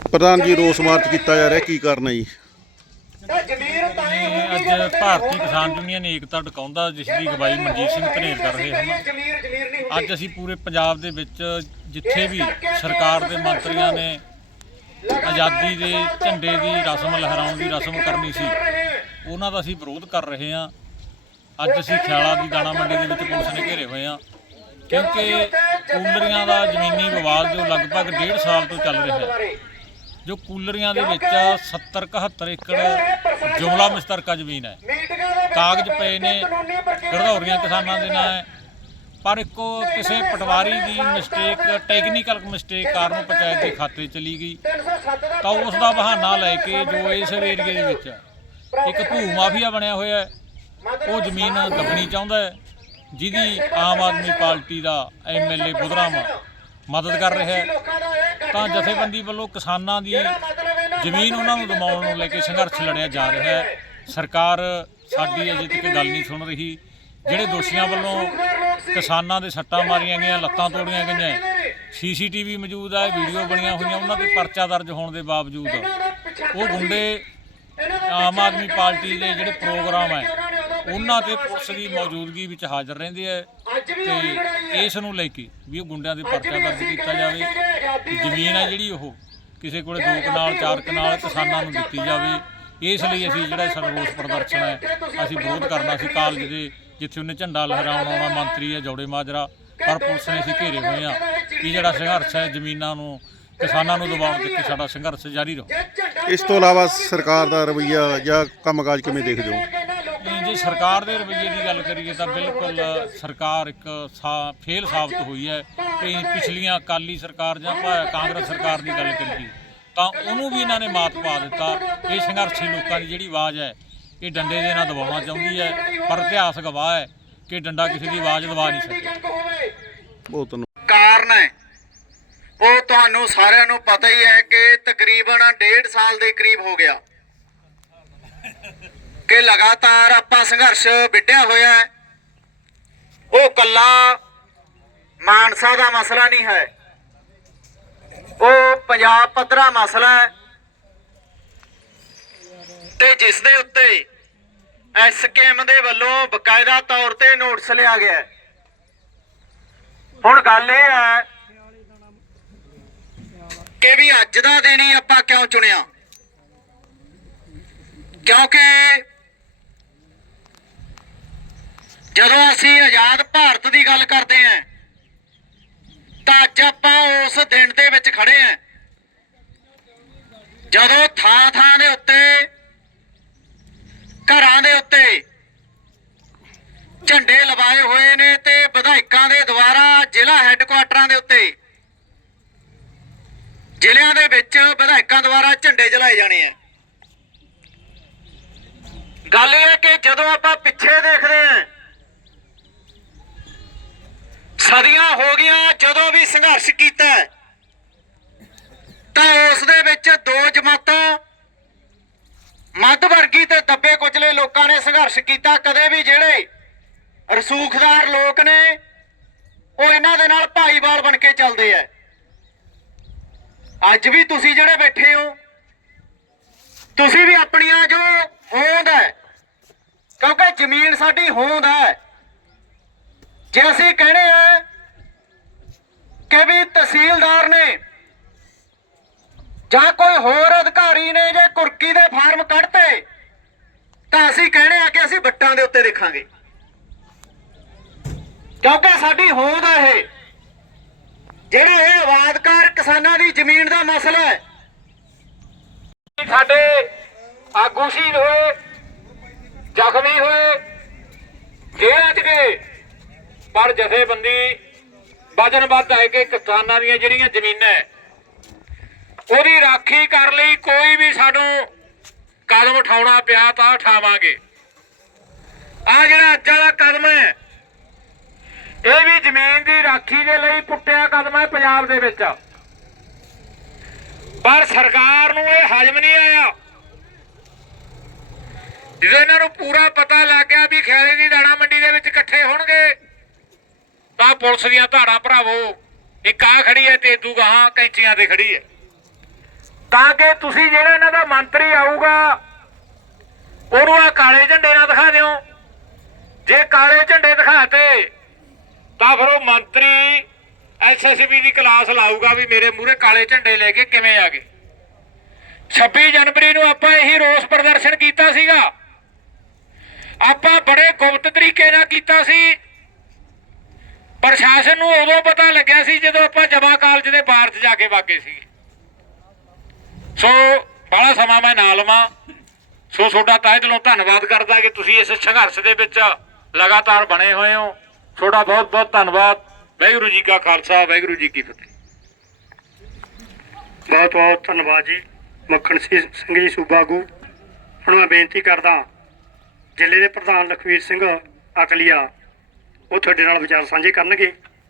ਪ੍ਰਧਾਨ ਜੀ ਰੋਸ ਮਾਰਚ ਕੀਤਾ ਜਾ ਰਿਹਾ ਕੀ ਕਾਰਨ ਹੈ ਜੀ? ਅੱਜ ਭਾਰਤੀ ਕਿਸਾਨ ਯੂਨੀਅਨ ਏਕਤਾ ਟਿਕਾਉਂਦਾ ਜਿਸ ਦੀ ਅਗਵਾਈ ਮਨਜੀਤ ਸਿੰਘ ਧਨੇਰ ਕਰ ਰਹੇ ਹਨ। ਅੱਜ ਅਸੀਂ ਪੂਰੇ ਪੰਜਾਬ ਦੇ ਵਿੱਚ ਜਿੱਥੇ ਵੀ ਸਰਕਾਰ ਦੇ ਮੰਤਰੀਆਂ ਨੇ ਆਜ਼ਾਦੀ ਦੇ ਝੰਡੇ ਦੀ ਰਸਮ ਲਹਿਰਾਉਣ ਦੀ ਰਸਮ ਕਰਨੀ ਸੀ। ਉਹਨਾਂ ਦਾ ਅਸੀਂ ਵਿਰੋਧ ਕਰ ਰਹੇ ਹਾਂ। ਅੱਜ ਅਸੀਂ ਖਿਆਲਾ ਦੀ ਦਾਣਾ ਮੰਡੀ ਦੇ ਵਿੱਚ ਪੁਲਿਸ ਨੇ ਘੇਰੇ ਹੋਏ ਹਾਂ। ਕਿਉਂਕਿ ਕੂਲਰੀਆਂ ਦਾ ਜ਼ਮੀਨੀ ਵਿਵਾਦ ਜੋ ਲਗਭਗ ਡੇਢ ਸਾਲ ਤੋਂ ਚੱਲ ਰਿਹਾ ਹੈ। ਜੋ ਕੂਲਰੀਆਂ ਦੇ ਵਿੱਚ 70 71 ਏਕੜ ਜੁਮਲਾ ਮੁਸ਼ਤਰਕਾ ਜ਼ਮੀਨ ਹੈ ਕਾਗਜ਼ ਪਏ ਨੇ ਗੜਦੌਰੀਆਂ ਕਿਸਾਨਾਂ ਦੇ ਨਾਂ ਹੈ ਪਰ ਇੱਕੋ ਕਿਸੇ ਪਟਵਾਰੀ ਦੀ ਮਿਸਟੇਕ ਟੈਕਨੀਕਲ ਮਿਸਟੇਕ ਕਾਰਨ ਪੰਚਾਇਤ ਦੇ ਖਾਤੇ ਚਲੀ ਗਈ। ਤਾਂ ਉਸ ਦਾ ਬਹਾਨਾ ਲੈ ਕੇ ਜੋ ਇਸ ਏਰੀਏ ਦੇ ਵਿੱਚ ਇੱਕ ਭੂ ਮਾਫੀਆ ਬਣਿਆ ਹੋਇਆ ਹੈ। ਉਹ ਜ਼ਮੀਨ ਦੱਬਣੀ ਚਾਹੁੰਦਾ ਹੈ। ਜਿਹਦੀ ਆਮ ਆਦਮੀ ਪਾਰਟੀ ਦਾ ਐਮਐਲਏ ਬੁਧਰਾਮ ਮਦਦ ਕਰ ਰਿਹਾ ਹੈ। ਤਾਂ ਜਥੇਬੰਦੀ ਵੱਲੋਂ ਕਿਸਾਨਾਂ ਦੀ ਜ਼ਮੀਨ ਉਹਨਾਂ ਨੂੰ ਦਿਵਾਉਣ ਨੂੰ ਲੈ ਕੇ ਸੰਘਰਸ਼ ਲੜਿਆ ਜਾ ਰਿਹਾ ਹੈ। ਸਰਕਾਰ ਸਾਡੀ ਅਜੇ ਤੱਕ ਗੱਲ ਨਹੀਂ ਸੁਣ ਰਹੀ। ਜਿਹੜੇ ਦੋਸ਼ੀਆਂ ਵੱਲੋਂ ਕਿਸਾਨਾਂ ਦੇ ਸੱਟਾਂ ਮਾਰੀਆਂ ਗਈਆਂ ਲੱਤਾਂ ਤੋੜੀਆਂ ਗਈਆਂ। ਸੀਸੀਟੀਵੀ ਮੌਜੂਦ ਹੈ ਵੀਡੀਓ ਬਣੀਆਂ ਹੋਈਆਂ ਉਹਨਾਂ ਤੇ ਪਰਚਾ ਦਰਜ ਹੋਣ ਦੇ ਬਾਵਜੂਦ। ਉਹ ਗੁੰਡੇ ਆਮ ਆਦਮੀ ਪਾਰਟੀ ਦੇ ਜਿਹੜੇ ਪ੍ਰੋਗਰਾਮ ਹੈ। ਉਹਨਾਂ ਤੇ ਪੁਲਿਸ ਦੀ ਮੌਜੂਦਗੀ ਵਿੱਚ ਹਾਜ਼ਰ ਰਹਿੰਦੇ ਆ ਤੇ ਇਸ ਨੂੰ ਲੈ ਕੇ ਵੀ ਉਹ ਗੁੰਡਿਆਂ ਦੇ ਪਰਚਾ ਦਰਜ ਕੀਤਾ ਜਾਵੇ। ਜ਼ਮੀਨ ਹੈ। ਜਿਹੜੀ ਉਹ ਕਿਸੇ ਕੋਲੇ ਦੋ ਕਨਾਲ ਚਾਰ ਕਨਾਲ ਕਿਸਾਨਾਂ ਨੂੰ ਦਿੱਤੀ ਜਾਵੇ। ਇਸ ਲਈ ਅਸੀਂ ਜਿਹੜਾ ਸਾਡਾ ਰੋਸ ਪ੍ਰਦਰਸ਼ਨ ਹੈ ਅਸੀਂ ਵਿਰੋਧ ਕਰਨਾ ਸੀ ਕਾਲਜ ਦੇ ਜਿੱਥੇ ਉਹਨੇ ਝੰਡਾ ਲਹਿਰਾਉਣ ਆਉਣਾ ਮੰਤਰੀ ਹੈ ਜੋੜੇ ਮਾਜਰਾ। ਪਰ ਪੁਲਿਸ ਨੇ ਅਸੀਂ ਘੇਰੇ ਹੋਏ ਆ ਕਿ ਜਿਹੜਾ ਸੰਘਰਸ਼ ਹੈ ਜ਼ਮੀਨਾਂ ਨੂੰ ਕਿਸਾਨਾਂ ਨੂੰ ਦਿਵਾਉਣ ਤੱਕ ਸਾਡਾ ਸੰਘਰਸ਼ ਜਾਰੀ ਰਹੂ। ਇਸ ਤੋਂ ਇਲਾਵਾ ਸਰਕਾਰ ਦਾ ਰਵੱਈਆ ਜਾਂ ਕੰਮਕਾਜ ਕਿਵੇਂ ਦੇਖਦੇ ਹੋ? ਜੇ ਸਰਕਾਰ ਦੇ ਰਵੱਈਏ ਦੀ ਗੱਲ ਕਰੀਏ ਤਾਂ ਬਿਲਕੁਲ ਸਰਕਾਰ ਇੱਕ ਸਾ- ਫੇਲ ਸਾਬਤ ਹੋਈ ਹੈ। ਤੇ ਪਿਛਲੀਆਂ ਅਕਾਲੀ ਸਰਕਾਰ ਜਾਂ ਭਾ- ਕਾਂਗਰਸ ਸਰਕਾਰ ਦੀ ਗੱਲ ਕਰੀਏ ਤਾਂ ਉਹਨੂੰ ਵੀ ਇਹਨਾਂ ਨੇ ਮਾਤ ਪਾ ਦਿੱਤਾ। ਇਹ ਸੰਘਰਸ਼ੀ ਲੋਕਾਂ ਦੀ ਜਿਹੜੀ ਆਵਾਜ਼ ਹੈ ਇਹ ਡੰਡੇ ਦੇ ਨਾਲ ਦਬਾਉਣਾ ਚਾਹੁੰਦੀ ਹੈ ਪਰ ਇਤਿਹਾਸ ਗਵਾਹ ਹੈ ਕਿ ਡੰਡਾ ਕਿਸੇ ਦੀ ਆਵਾਜ਼ ਦਬਾ ਨਹੀਂ ਸਕਦਾ ਬਹੁਤ ਧੰਨਵਾਦ ਕਾਰਨ ਹੈ। ਉਹ ਤੁਹਾਨੂੰ ਸਾਰਿਆਂ ਨੂੰ ਪਤਾ ਹੀ ਹੈ ਕਿ ਤਕਰੀਬਨ 1.5 ਸਾਲ ਦੇ ਕਰੀਬ ਹੋ ਗਿਆ। ਕਿ ਲਗਾਤਾਰ ਆਪਾਂ ਸੰਘਰਸ਼ ਵਿੱਢਿਆ ਹੋਇਆ ਹੈ। ਉਹ ਕੱਲਾ ਮਾਨਸਾ ਦਾ ਮਸਲਾ ਨਹੀਂ ਹੈ। ਉਹ ਪੰਜਾਬ ਪੱਧਰਾ ਮਸਲਾ ਹੈ। ਤੇ ਜਿਸ ਦੇ ਉੱਤੇ ਐਸਕੇਐਮ ਦੇ ਵੱਲੋਂ ਬਕਾਇਦਾ ਤੌਰ ਤੇ ਨੋਟਿਸ ਲਿਆ ਗਿਆ ਹੁਣ ਗੱਲ ਇਹ ਹੈ ਕਿ ਵੀ ਅੱਜ ਦਾ ਦਿਨ ਹੀ ਆਪਾਂ ਕਿਉਂ ਚੁਣਿਆ? ਕਿਉਂਕਿ ਜਦੋਂ ਅਸੀਂ ਆਜ਼ਾਦ ਭਾਰਤ ਦੀ ਗੱਲ ਕਰਦੇ ਆਂ ਤਾਂ ਅੱਜ ਆਪਾਂ ਉਸ ਦਿਨ ਦੇ ਵਿੱਚ ਖੜੇ ਆਂ ਜਦੋਂ ਥਾਂ ਥਾਂ ਦੇ ਉੱਤੇ, ਘਰਾਂ ਦੇ ਉੱਤੇ ਝੰਡੇ ਲਵਾਏ ਹੋਏ ਨੇ ਤੇ ਵਿਧਾਇਕਾਂ ਦੇ ਦੁਆਰਾ ਜ਼ਿਲ੍ਹਾ ਹੈੱਡਕੁਆਟਰਾਂ ਦੇ ਉੱਤੇ, ਜ਼ਿਲ੍ਹਿਆਂ ਦੇ ਵਿੱਚ ਵਿਧਾਇਕਾਂ ਦੁਆਰਾ ਝੰਡੇ ਜਲਾਏ ਜਾਣੇ ਆ। ਗੱਲ ਇਹ ਹੈ ਕਿ ਜਦੋਂ ਆਪਾਂ ਪਿੱਛੇ ਦੇਖਦੇ ਆਂ ਸਦੀਆਂ ਹੋ ਗਈਆਂ, ਜਦੋਂ ਵੀ ਸੰਘਰਸ਼ ਕੀਤਾ ਤਾਂ ਉਸ ਦੇ ਵਿੱਚ ਦੋ ਜਮਾਤਾਂ, ਮੱਧ ਵਰਗੀ ਤੇ ਦੱਬੇ ਕੁਚਲੇ ਲੋਕਾਂ ਨੇ ਸੰਘਰਸ਼ ਕੀਤਾ। ਕਦੇ ਵੀ ਜਿਹੜੇ ਰਸੂਖਦਾਰ ਲੋਕ ਨੇ, ਉਹ ਇਹਨਾਂ ਦੇ ਨਾਲ ਭਾਈਵਾਲ ਬਣ ਕੇ ਚੱਲਦੇ ਆ। ਅੱਜ ਵੀ ਤੁਸੀਂ ਜਿਹੜੇ ਬੈਠੇ ਹੋ, ਤੁਸੀਂ ਵੀ ਆਪਣੀਆਂ ਜੋ ਹੋਂਦ ਹੈ, ਕਿਉਂਕਿ ਜ਼ਮੀਨ ਸਾਡੀ ਹੋਂਦ ਹੈ ਜੇ ਅਸੀਂ ਕਹਿੰਦੇ ਆ ਕਿ ਵੀ ਤਹਿਸੀਲਦਾਰ ਨੇ ਜਾਂ ਕੋਈ ਹੋਰ ਅਧਿਕਾਰੀ ਨੇ ਜੇ ਕੁਰਕੀ ਦੇ ਫਾਰਮ ਕੱਢਤੇ, ਤਾਂ ਅਸੀਂ ਕਹਿੰਦੇ ਆ ਕਿ ਅਸੀਂ ਵੱਟਾਂ ਦੇ ਉੱਤੇ ਦੇਖਾਂਗੇ। ਕਿਉਂਕਿ ਸਾਡੀ ਹੋਂਦ ਹੈ ਇਹ। ਜਿਹੜਾ ਇਹ ਆਵਾਜ਼ਕਾਰ ਕਿਸਾਨਾਂ ਦੀ ਜ਼ਮੀਨ ਦਾ ਮਸਲਾ ਹੈ। ਸਾਡੇ ਆਗੂ ਸ਼ਹੀਦ ਹੋਏ, ਜ਼ਖਮੀ ਹੋਏ, ਜੇਲ੍ਹ 'ਚ ਗਏ। ਪਰ ਜਥੇਬੰਦੀ ਵਚਨਬੱਧ ਹੈ ਕਿ ਕਿਸਾਨਾਂ ਦੀਆਂ ਜਿਹੜੀਆਂ ਜ਼ਮੀਨਾਂ ਹੈ, ਉਹਦੀ ਰਾਖੀ ਕਰਨ ਲਈ, ਕੋਈ ਵੀ ਸਾਨੂੰ ਕਦਮ ਉਠਾਉਣਾ ਪਿਆ ਤਾਂ ਉਠਾਵਾਂਗੇ। ਆ ਜਿਹੜਾ ਅੱਜ ਵਾਲਾ ਕਦਮ ਹੈ, ਇਹ ਵੀ ਜ਼ਮੀਨ ਦੀ ਰਾਖੀ ਦੇ ਲਈ ਪੁੱਟਿਆ ਕਦਮ ਹੈ ਪੰਜਾਬ ਦੇ ਵਿੱਚ। ਪਰ ਸਰਕਾਰ ਨੂੰ ਇਹ ਹਜਮ ਨਹੀਂ ਆਇਆ। ਜਦੋਂ ਇਹਨਾਂ ਨੂੰ ਪੂਰਾ ਪਤਾ ਲੱਗ ਗਿਆ ਵੀ ਖੈਰੇ ਦੀ ਦਾਣਾ ਮੰਡੀ ਦੇ ਵਿੱਚ ਇਕੱਠੇ ਹੋਣਗੇ ਤਾਂ ਪੁਲਿਸ ਦੀਆਂ ਧਾੜਾਂ ਭਰਾਵੋ। ਇੱਕ ਆ ਖੜੀ ਹੈ ਤੇ ਦੂ ਕੈਂਚੀਆਂ ਤੇ ਖੜੀ ਹੈ। ਤਾਂ ਕਿ ਤੁਸੀਂ ਜਿਹੜਾ ਇਹਨਾਂ ਦਾ ਮੰਤਰੀ ਆਊਗਾ, ਉਹਨੂੰ ਆ ਕਾਲੇ ਝੰਡੇ ਨਾਲ ਦਿਖਾ ਦਿਓ। ਜੇ ਕਾਲੇ ਝੰਡੇ ਦਿਖਾਤੇ, ਤਾਂ ਫਿਰ ਉਹ ਮੰਤਰੀ ਐਸਐਸਬੀ ਦੀ ਕਲਾਸ ਲਾਊਗਾ ਵੀ ਮੇਰੇ ਮੂਹਰੇ ਕਾਲੇ ਝੰਡੇ ਲੈ ਕੇ ਕਿਵੇਂ ਆ ਗਏ। 26 ਜਨਵਰੀ ਨੂੰ ਆਪਾਂ ਇਹੀ ਰੋਸ ਪ੍ਰਦਰਸ਼ਨ ਕੀਤਾ ਸੀਗਾ। ਆਪਾਂ ਬੜੇ ਗੁਪਤ ਤਰੀਕੇ ਨਾਲ ਕੀਤਾ ਸੀ। ਪ੍ਰਸ਼ਾਸਨ ਨੂੰ ਉਦੋਂ ਪਤਾ ਲੱਗਿਆ ਸੀ ਜਦੋਂ ਆਪਾਂ ਜਮਾ ਕਾਲਜ ਦੇ ਬਾਹਰ ਜਾ ਕੇ ਵਾਗੇ ਸੀ। ਸੋ ਬੜਾ ਸਮਾਂ ਮੈਂ ਨਾ ਲਵਾਂ ਸੋ ਤੁਹਾਡਾ ਤਹਿ ਦਿਲੋਂ ਧੰਨਵਾਦ ਕਰਦਾ ਕਿ ਤੁਸੀਂ ਇਸ ਸੰਘਰਸ਼ ਦੇ ਵਿੱਚ ਲਗਾਤਾਰ ਬਣੇ ਹੋਏ ਹੋ। ਤੁਹਾਡਾ ਬਹੁਤ ਬਹੁਤ ਧੰਨਵਾਦ। ਵਾਹਿਗੁਰੂ ਜੀ ਕਾ ਖਾਲਸਾ, ਵਾਹਿਗੁਰੂ ਜੀ ਕੀ ਫਤਿਹ। ਬਹੁਤ ਬਹੁਤ ਧੰਨਵਾਦ ਜੀ। ਮੱਖਣ ਸਿੰਘ ਜੀ ਸੂਬਾ ਆਗੂ ਹੁਣ ਮੈਂ ਬੇਨਤੀ ਕਰਦਾ ਜ਼ਿਲ੍ਹੇ ਦੇ ਪ੍ਰਧਾਨ ਲਖਵੀਰ ਸਿੰਘ ਅਕਲੀਆ ਉਹ ਤੁਹਾਡੇ ਨਾਲ ਵਿਚਾਰ ਸਾਂਝੇ ਕਰਨਗੇ।